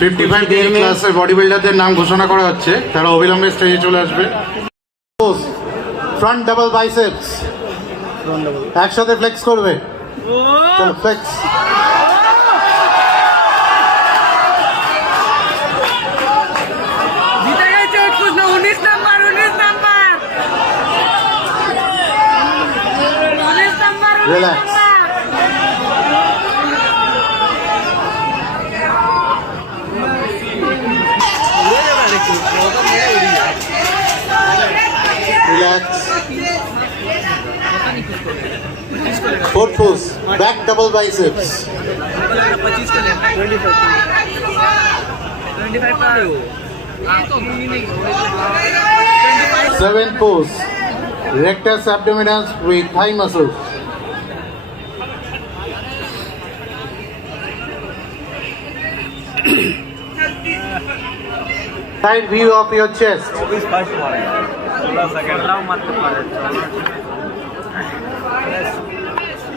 55 কেজি ক্লাসের বডি বিল্ডারদের নাম ঘোষণা করা হচ্ছে, তারা অবিলম্বে স্টেজে চলে আসবে। ফ্রন্ট ডাবল বাইসেপস একসাথে ফ্লেক্স করবে। চলো flex. Relax. Relax. Fourth pose, back double biceps. 25. Seventh pose, rectus abdominis with thigh muscles. Side view of your chest.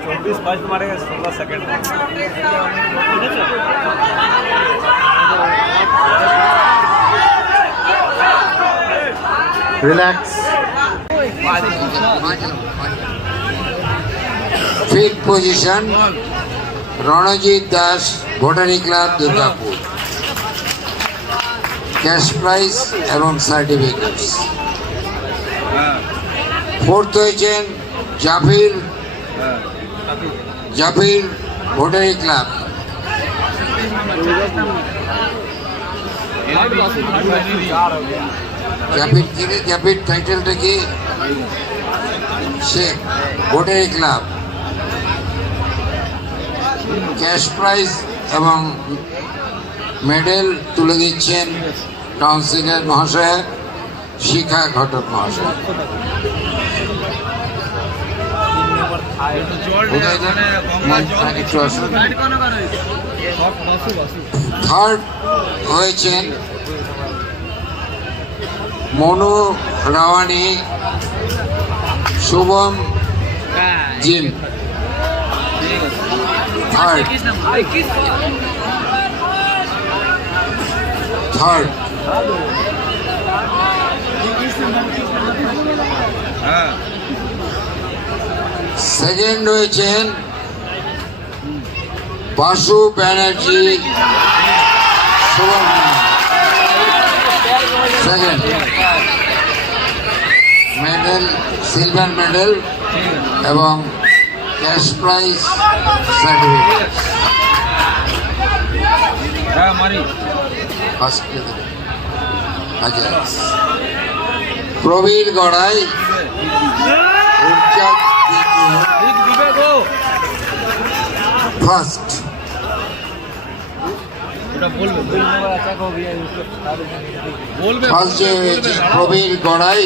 24 first मारेगा 16 second. Relax. Fit position Ranjit Das भोटारी क्लाब दुर्गापुर। कैश प्राइज एवं certificates. Fourth হয়েছেন জাফির ভোটারি ক্লাব। জাফির টাইটেলটা কি? শেখ ভোটারি ক্লাব। ক্যাশ প্রাইজ এবং মেডেল তুলে দিচ্ছেন কাউন্সিলর মহাশয় শিখা ঘটক মহাশয়। থার্ড হয়েছেন Manu Rawani Shubham gym. Third second হয়েছেন Basu Banerjee Shubham. Second medal silver medal এবং cash prize certificate. Prabir Garai first. First Prabir গড়াই।